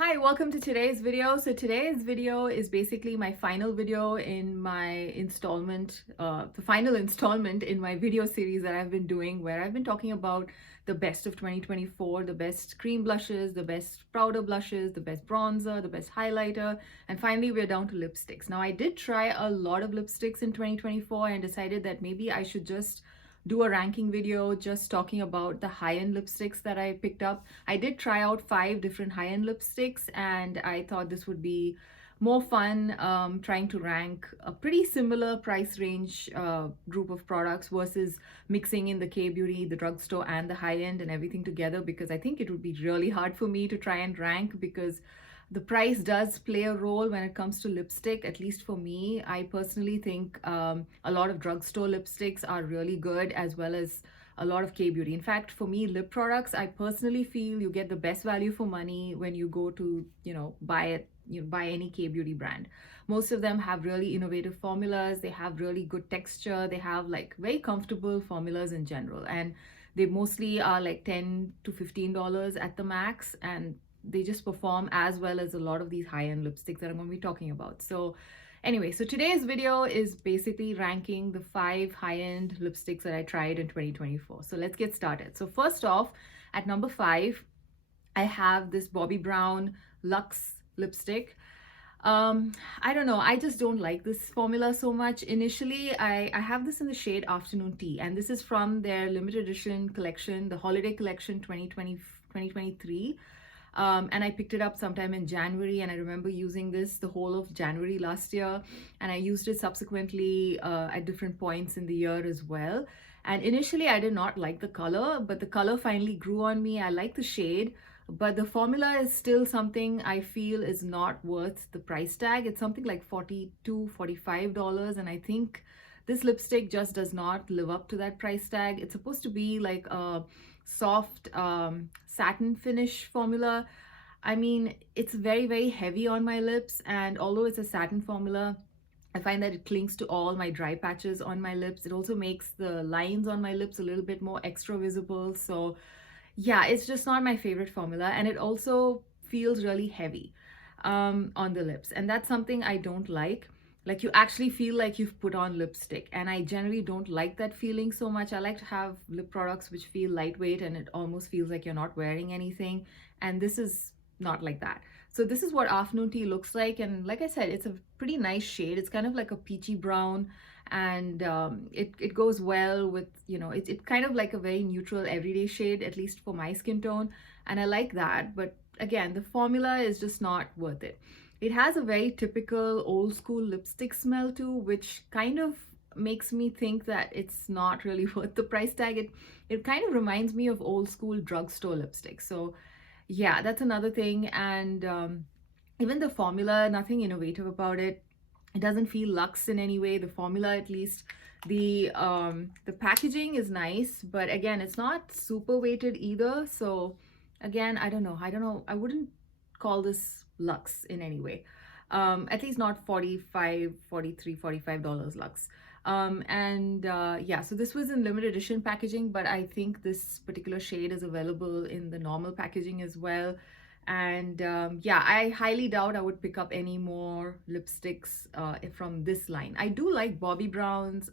Hi, welcome to today's video. So today's video is basically my final video in my installment, the final installment in my video series that I've been doing, where I've been talking about the best of 2024, the best cream blushes, the best powder blushes, the best bronzer, the best highlighter, and finally we're down to lipsticks. Now I did try a lot of lipsticks in 2024 and decided that maybe I should just do a ranking video just talking about the high-end lipsticks that I picked up. I did try out 5 different high-end lipsticks and I thought this would be more fun trying to rank a pretty similar price range group of products versus mixing in the K-beauty, the drugstore, and the high-end and everything together, because I think it would be really hard for me to try and rank, because the price does play a role when it comes to lipstick. At least for me, I personally think a lot of drugstore lipsticks are really good, as well as a lot of K-beauty. In fact, for me, lip products, I personally feel you get the best value for money when you go to, buy it, buy any K-beauty brand. Most of them have really innovative formulas. They have really good texture. They have like very comfortable formulas in general, and they mostly are like $10 to $15 at the max, and they just perform as well as a lot of these high-end lipsticks that I'm going to be talking about. So anyway, so today's video is basically ranking the 5 high-end lipsticks that I tried in 2024. So let's get started. So first off, at number 5, I have this Bobbi Brown Luxe lipstick. I don't know, I just don't like this formula so much. Initially, I have this in the shade Afternoon Tea, and this is from their limited edition collection, the holiday collection 2023. And I picked it up sometime in January, and I remember using this the whole of January last year, and I used it subsequently at different points in the year as well. And initially I did not like the color, but the color finally grew on me. I like the shade, but the formula is still something I feel is not worth the price tag. It's something like $42, $45, and I think this lipstick just does not live up to that price tag. It's supposed to be like a soft satin finish formula. I mean, it's very, very heavy on my lips, and although it's a satin formula, I find that it clings to all my dry patches on my lips. It also makes the lines on my lips a little bit more extra visible. So yeah, it's just not my favorite formula, and it also feels really heavy on the lips, and that's something I don't like. Like, you actually feel like you've put on lipstick, and I generally don't like that feeling so much. I like to have lip products which feel lightweight and it almost feels like you're not wearing anything, and this is not like that. So this is what Afternoon Tea looks like, and like I said, it's a pretty nice shade. It's kind of like a peachy brown, and it goes well with, it's kind of like a very neutral everyday shade, at least for my skin tone, and I like that. But again, the formula is just not worth it. It has a very typical old school lipstick smell too, which kind of makes me think that it's not really worth the price tag. It kind of reminds me of old school drugstore lipstick. So yeah, that's another thing. And even the formula, nothing innovative about it. It doesn't feel luxe in any way, the formula at least. The packaging is nice, but again, it's not super weighted either. So again, I don't know, I wouldn't call this luxe in any way, at least not $45 luxe. Yeah, so this was in limited edition packaging, but I think this particular shade is available in the normal packaging as well. And yeah, I highly doubt I would pick up any more lipsticks from this line. I do like Bobbi Brown's,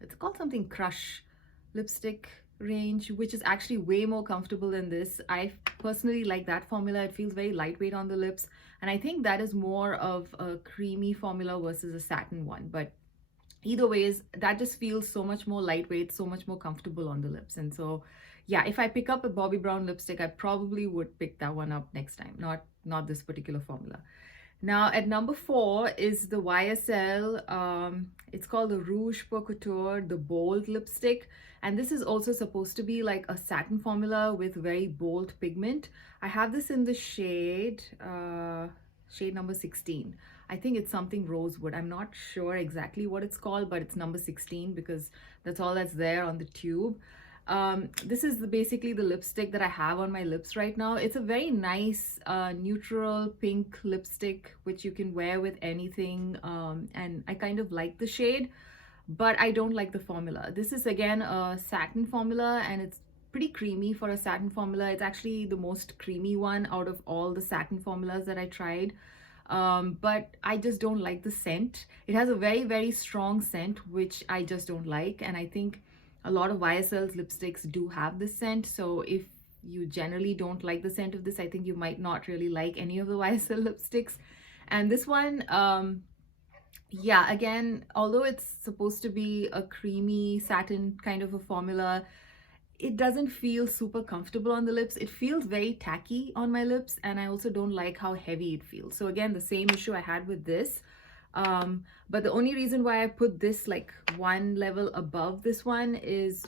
it's called something Crush lipstick range, which is actually way more comfortable than this. I personally like that formula. It feels very lightweight on the lips, and I think that is more of a creamy formula versus a satin one. But either ways, that just feels so much more lightweight, so much more comfortable on the lips. And so yeah, if I pick up a Bobbi Brown lipstick, I probably would pick that one up next time, not this particular formula. Now at number 4 is the YSL, it's called the Rouge Pour Couture, the bold lipstick. And this is also supposed to be like a satin formula with very bold pigment. I have this in the shade number 16. I think it's something rosewood. I'm not sure exactly what it's called, but it's number 16 because that's all that's there on the tube. This is basically the lipstick that I have on my lips right now. It's a very nice neutral pink lipstick which you can wear with anything, and I kind of like the shade, but I don't like the formula. This is again a satin formula, and it's pretty creamy for a satin formula. It's actually the most creamy one out of all the satin formulas that I tried. But I just don't like the scent. It has a very, very strong scent, which I just don't like. And I think a lot of YSL's lipsticks do have this scent. So if you generally don't like the scent of this, I think you might not really like any of the YSL lipsticks. And this one, yeah, again, although it's supposed to be a creamy satin kind of a formula, it doesn't feel super comfortable on the lips. It feels very tacky on my lips, and I also don't like how heavy it feels. So again, the same issue I had with this. But the only reason why I put this like one level above this one is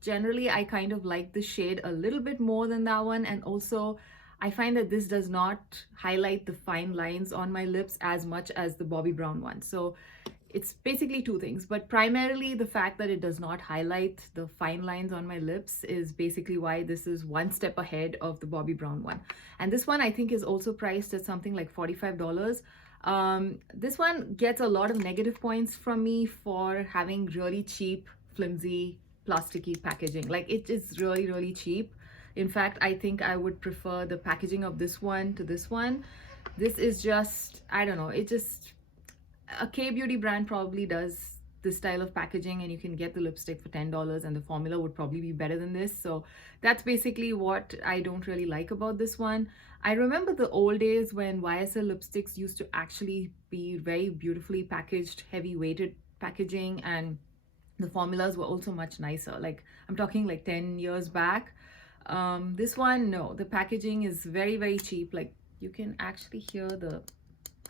generally I kind of like the shade a little bit more than that one. And also I find that this does not highlight the fine lines on my lips as much as the Bobbi Brown one. So it's basically two things, but primarily the fact that it does not highlight the fine lines on my lips is basically why this is one step ahead of the Bobbi Brown one. And this one I think is also priced at something like $45. This one gets a lot of negative points from me for having really cheap, flimsy, plasticky packaging. Like, it is really, really cheap. In fact, I think I would prefer the packaging of this one to this one. This is just, I don't know, it just, a K-beauty brand probably does this style of packaging, and you can get the lipstick for $10, and the formula would probably be better than this. So that's basically what I don't really like about this one. I remember the old days when YSL lipsticks used to actually be very beautifully packaged, heavy weighted packaging, and the formulas were also much nicer. Like, I'm talking like 10 years back. This one, no, the packaging is very, very cheap. Like, you can actually hear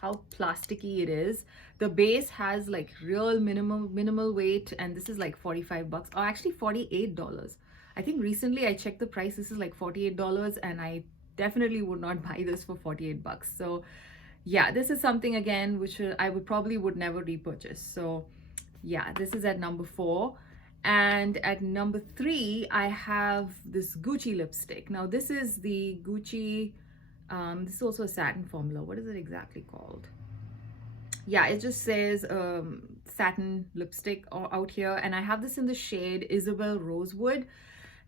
how plasticky it is. The base has like real minimal weight, and this is like $45, or actually $48. I think recently I checked the price. This is like $48, and I definitely would not buy this for $48. So yeah, this is something again which I would never repurchase. So yeah, this is at number 4. And at number 3, I have this Gucci lipstick. Now this is the Gucci, this is also a satin formula. What is it exactly called? Yeah, it just says satin lipstick out here, and I have this in the shade Isabel Rosewood.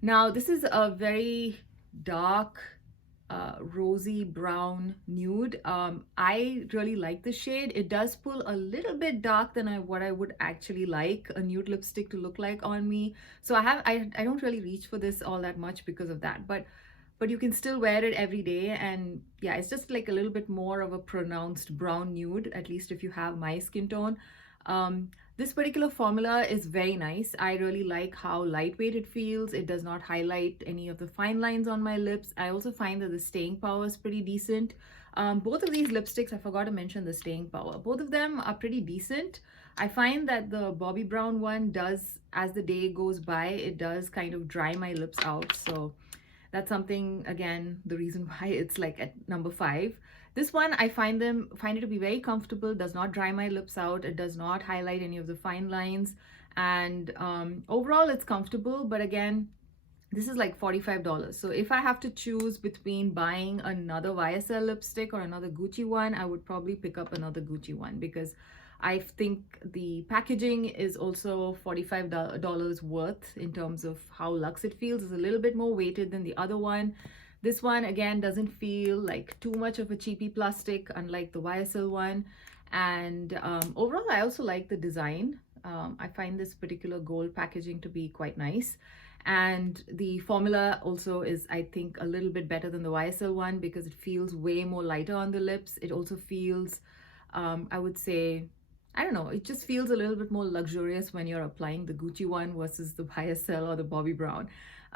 Now this is a very dark rosy brown nude. I really like the shade. It does pull a little bit dark than what I would actually like a nude lipstick to look like on me. So I don't really reach for this all that much because of that, but you can still wear it every day. And yeah, it's just like a little bit more of a pronounced brown nude, at least if you have my skin tone. This particular formula is very nice. I really like how lightweight it feels. It does not highlight any of the fine lines on my lips. I also find that the staying power is pretty decent. Both of these lipsticks, I forgot to mention the staying power. Both of them are pretty decent. I find that the Bobbi Brown one does, as the day goes by, it does kind of dry my lips out. So that's something, again, the reason why it's like at number 5. This one, I find it to be very comfortable, does not dry my lips out, it does not highlight any of the fine lines, and overall it's comfortable. But again, this is like $45. So if I have to choose between buying another YSL lipstick or another Gucci one, I would probably pick up another Gucci one, because I think the packaging is also $45 worth in terms of how luxe it feels. It's a little bit more weighted than the other one. This one, again, doesn't feel like too much of a cheapy plastic, unlike the YSL one. And overall, I also like the design. I find this particular gold packaging to be quite nice. And the formula also is, I think, a little bit better than the YSL one, because it feels way more lighter on the lips. It also feels, I would say, I don't know, it just feels a little bit more luxurious when you're applying the Gucci one versus the YSL or the Bobbi Brown.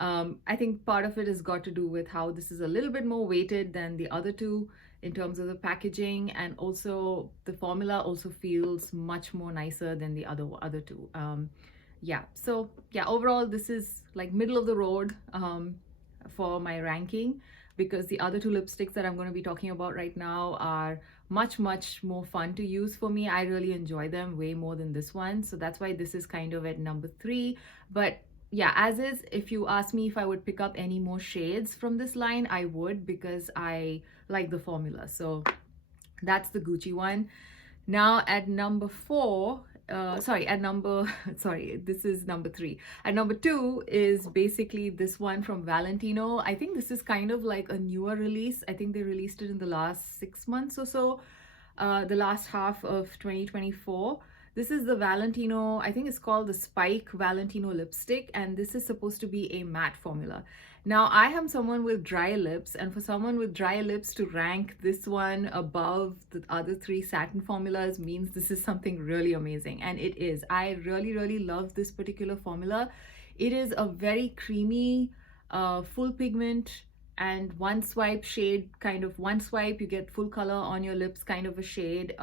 I think part of it has got to do with how this is a little bit more weighted than the other two in terms of the packaging, and also the formula also feels much more nicer than the other two. Yeah, so yeah, overall this is like middle of the road for my ranking, because the other two lipsticks that I'm going to be talking about right now are much more fun to use for me. I really enjoy them way more than this one, so that's why this is kind of at number 3. But yeah, as is, if you ask me if I would pick up any more shades from this line, I would, because I like the formula. So that's the Gucci one. Now at number 4, sorry, at number, sorry, this is number 3. At number 2 is basically this one from Valentino. I think this is kind of like a newer release. I think they released it in the last 6 months or so, the last half of 2024. This is the Valentino, I think it's called the Spike Valentino lipstick, and this is supposed to be a matte formula. Now, I am someone with dry lips, and for someone with dry lips to rank this one above the other 3 satin formulas means this is something really amazing, and it is. I really, really love this particular formula. It is a very creamy, full pigment, and one swipe shade, kind of one swipe, you get full color on your lips kind of a shade.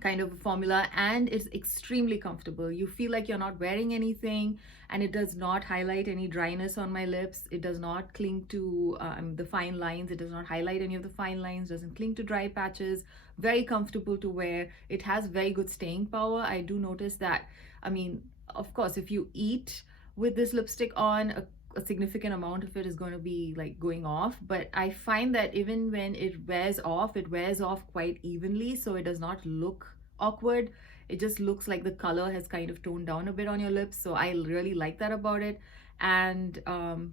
Kind of a formula, and it's extremely comfortable. You feel like you're not wearing anything, and it does not highlight any dryness on my lips. It does not cling to the fine lines. It does not highlight any of the fine lines, doesn't cling to dry patches. Very comfortable to wear. It has very good staying power. I do notice that, I mean, of course, if you eat with this lipstick on, a significant amount of it is going to be like going off, but I find that even when it wears off quite evenly, so it does not look awkward. It just looks like the color has kind of toned down a bit on your lips, so I really like that about it. And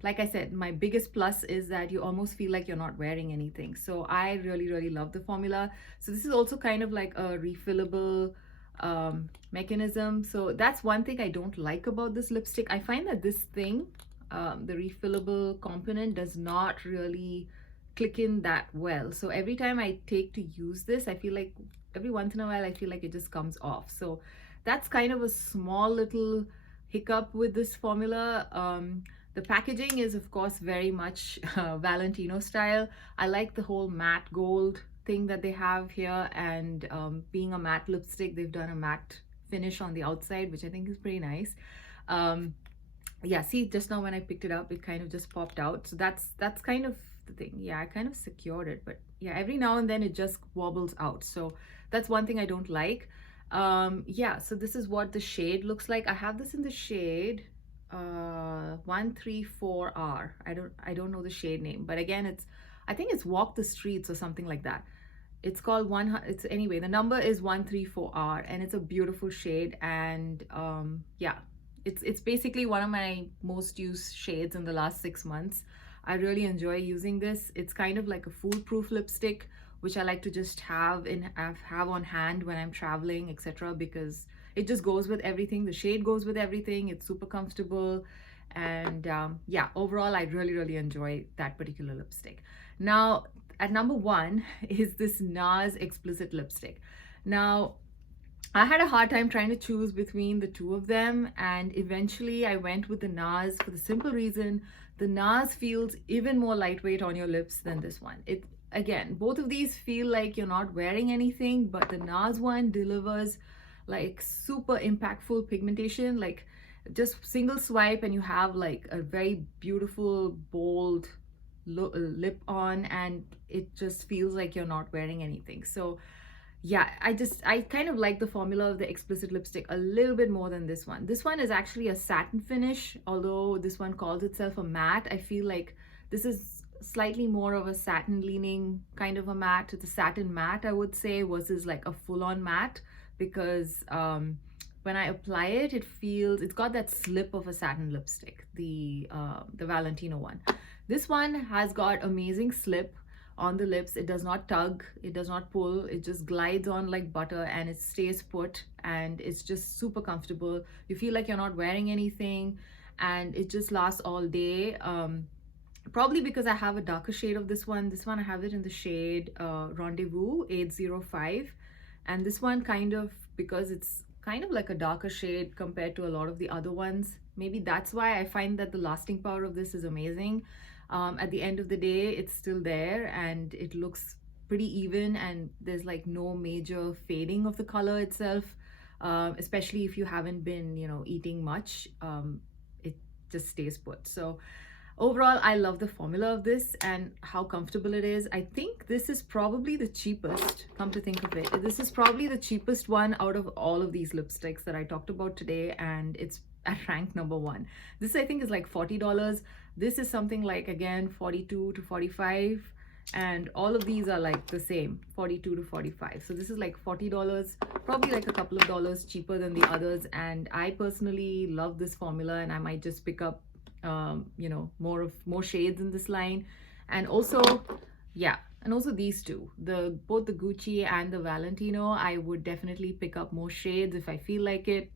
like I said, my biggest plus is that you almost feel like you're not wearing anything, so I really, really love the formula. So this is also kind of like a refillable mechanism, so that's one thing I don't like about this lipstick. I find that this thing, the refillable component, does not really click in that well. So every time I take to use this, I feel like every once in a while I feel like it just comes off. So that's kind of a small little hiccup with this formula. The packaging is of course very much Valentino style. I like the whole matte gold thing that they have here, and being a matte lipstick, they've done a matte finish on the outside, which I think is pretty nice. Yeah, see, just now when I picked it up, it kind of just popped out. So that's kind of the thing. Yeah, I kind of secured it, but yeah, every now and then it just wobbles out. So that's one thing I don't like. Yeah, so this is what the shade looks like. I have this in the shade 134R. I don't know the shade name, but again, I think it's Walk the Streets or something like that. It's called anyway, the number is 134R, and it's a beautiful shade. And yeah, it's basically one of my most used shades in the last 6 months. I really enjoy using this. It's kind of like a foolproof lipstick, which I like to just have on hand when I'm traveling, etc., because it just goes with everything. The shade goes with everything. It's super comfortable, and yeah, overall I really, really enjoy that particular lipstick. Now at number 1 is this Nars explicit lipstick. Now I had a hard time trying to choose between the two of them, and eventually I went with the Nars for the simple reason the Nars feels even more lightweight on your lips than this one. Again, both of these feel like you're not wearing anything, but the Nars one delivers like super impactful pigmentation, like just single swipe and you have like a very beautiful, bold lip on, and it just feels like you're not wearing anything. So yeah, I kind of like the formula of the explicit lipstick a little bit more than this one. This one is actually a satin finish, although this one calls itself a matte. I feel like this is slightly more of a satin leaning kind of a matte. It's a satin matte, I would say, versus like a full-on matte, because when I apply it, it's got that slip of a satin lipstick, the Valentino one. This one has got amazing slip on the lips. It does not tug, it does not pull, it just glides on like butter, and it stays put, and it's just super comfortable. You feel like you're not wearing anything, and it just lasts all day. Probably because I have a darker shade of this one. This one I have it in the shade Rendezvous 805, and this one kind of, because it's kind of like a darker shade compared to a lot of the other ones, maybe that's why I find that the lasting power of this is amazing. At the end of the day, it's still there, and it looks pretty even, and there's like no major fading of the color itself, especially if you haven't been, eating much. It just stays put. So overall, I love the formula of this and how comfortable it is. I think this is probably the cheapest, come to think of it. This is probably the cheapest one out of all of these lipsticks that I talked about today, and it's at rank number 1. This I think is like $40. This is something like, again, $42 to $45, and all of these are like the same, 42 to 45. So this is like $40, probably like a couple of dollars cheaper than the others. And I personally love this formula, and I might just pick up you know, more shades in this line. And also, yeah, and also these two, both the Gucci and the Valentino, I would definitely pick up more shades if I feel like it,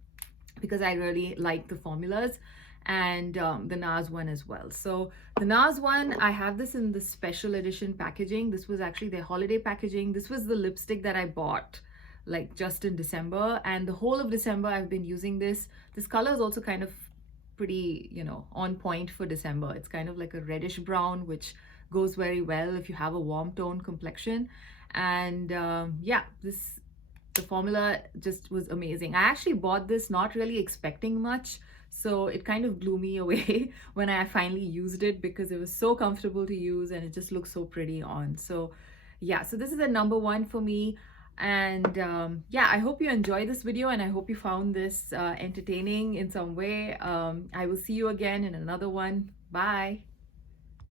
because I really like the formulas. And the Nars one as well. So the Nars one, I have this in the special edition packaging. This was actually their holiday packaging. This was the lipstick that I bought like just in December, and the whole of December I've been using this. This color is also kind of pretty, you know, on point for December. It's kind of like a reddish brown, which goes very well if you have a warm tone complexion. And yeah, the formula just was amazing. I actually bought this not really expecting much, so it kind of blew me away when I finally used it, because it was so comfortable to use and it just looks so pretty on. So yeah, so this is a number one for me. And yeah, I hope you enjoyed this video, and I hope you found this entertaining in some way. I will see you again in another one. Bye.